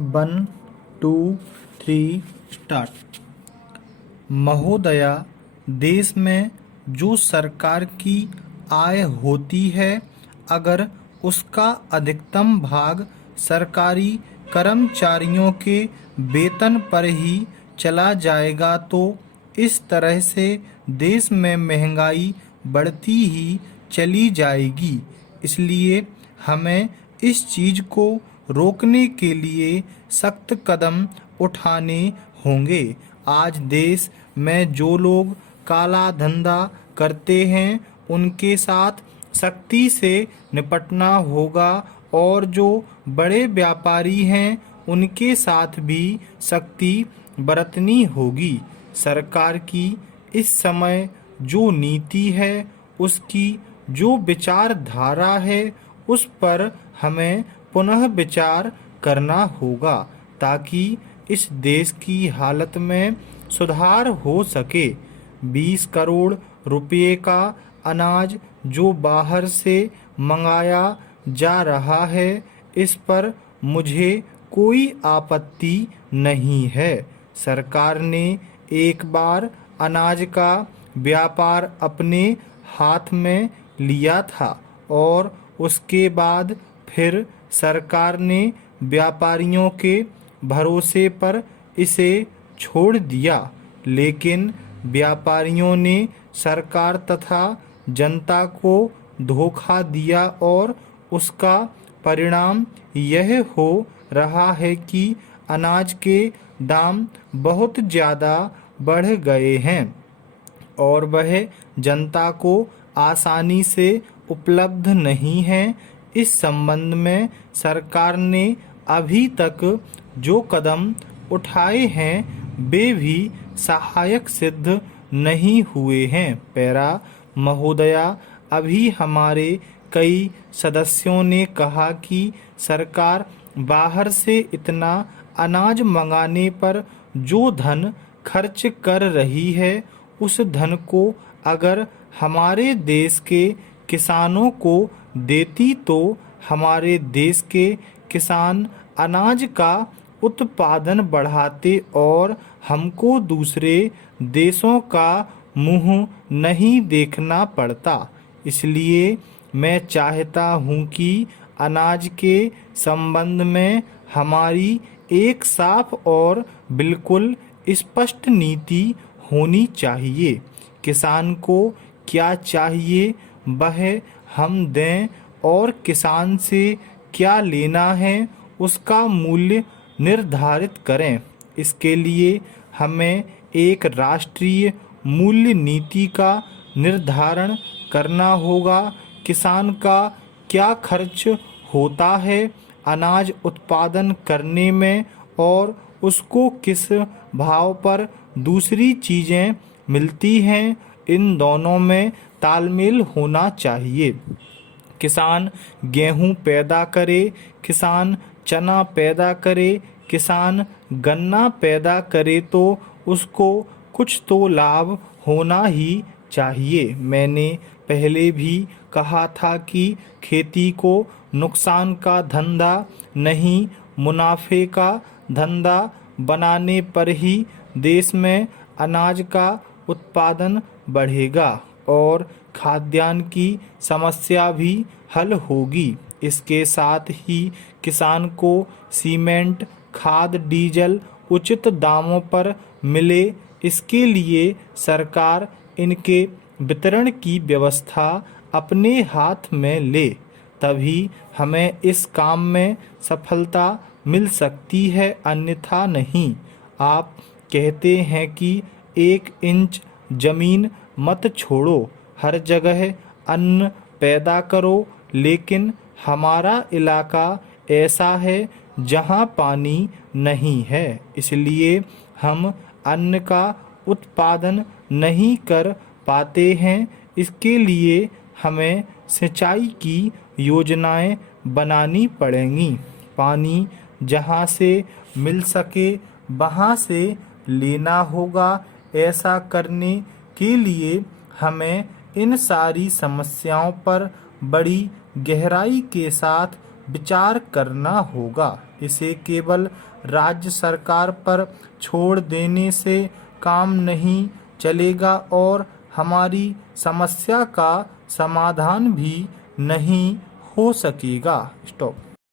1 2 3 start. महोदया, देश में जो सरकार की आय होती है, अगर उसका अधिकतम भाग सरकारी कर्मचारियों के वेतन पर ही चला जाएगा तो इस तरह से देश में महंगाई बढ़ती ही चली जाएगी। इसलिए हमें इस चीज़ को रोकने के लिए सख्त कदम उठाने होंगे। आज देश में जो लोग काला धंधा करते हैं उनके साथ सख्ती से निपटना होगा और जो बड़े व्यापारी हैं उनके साथ भी सख्ती बरतनी होगी। सरकार की इस समय जो नीति है, उसकी जो विचारधारा है, उस पर हमें पुनः विचार करना होगा ताकि इस देश की हालत में सुधार हो सके। 20 करोड़ रुपए का अनाज जो बाहर से मंगाया जा रहा है, इस पर मुझे कोई आपत्ति नहीं है। सरकार ने एक बार अनाज का व्यापार अपने हाथ में लिया था और उसके बाद फिर सरकार ने व्यापारियों के भरोसे पर इसे छोड़ दिया, लेकिन व्यापारियों ने सरकार तथा जनता को धोखा दिया और उसका परिणाम यह हो रहा है कि अनाज के दाम बहुत ज़्यादा बढ़ गए हैं और वह जनता को आसानी से उपलब्ध नहीं है। इस संबंध में सरकार ने अभी तक जो कदम उठाए हैं वे भी सहायक सिद्ध नहीं हुए हैं। पैरा महोदया, अभी हमारे कई सदस्यों ने कहा कि सरकार बाहर से इतना अनाज मंगाने पर जो धन खर्च कर रही है, उस धन को अगर हमारे देश के किसानों को देती तो हमारे देश के किसान अनाज का उत्पादन बढ़ाते और हमको दूसरे देशों का मुंह नहीं देखना पड़ता। इसलिए मैं चाहता हूं कि अनाज के संबंध में हमारी एक साफ और बिल्कुल स्पष्ट नीति होनी चाहिए। किसान को क्या चाहिए वह हम दें और किसान से क्या लेना है उसका मूल्य निर्धारित करें। इसके लिए हमें एक राष्ट्रीय मूल्य नीति का निर्धारण करना होगा। किसान का क्या खर्च होता है अनाज उत्पादन करने में और उसको किस भाव पर दूसरी चीज़ें मिलती हैं, इन दोनों में तालमेल होना चाहिए। किसान गेहूं पैदा करे, किसान चना पैदा करे, किसान गन्ना पैदा करे तो उसको कुछ तो लाभ होना ही चाहिए। मैंने पहले भी कहा था कि खेती को नुकसान का धंधा नहीं, मुनाफे का धंधा बनाने पर ही देश में अनाज का उत्पादन बढ़ेगा और खाद्यान्न की समस्या भी हल होगी। इसके साथ ही किसान को सीमेंट, खाद, डीजल उचित दामों पर मिले, इसके लिए सरकार इनके वितरण की व्यवस्था अपने हाथ में ले, तभी हमें इस काम में सफलता मिल सकती है, अन्यथा नहीं। आप कहते हैं कि 1 इंच जमीन मत छोड़ो, हर जगह अन्न पैदा करो, लेकिन हमारा इलाका ऐसा है जहां पानी नहीं है, इसलिए हम अन्न का उत्पादन नहीं कर पाते हैं। इसके लिए हमें सिंचाई की योजनाएं बनानी पड़ेंगी। पानी जहां से मिल सके वहां से लेना होगा। ऐसा करने के लिए हमें इन सारी समस्याओं पर बड़ी गहराई के साथ विचार करना होगा। इसे केवल राज्य सरकार पर छोड़ देने से काम नहीं चलेगा और हमारी समस्या का समाधान भी नहीं हो सकेगा। स्टॉप।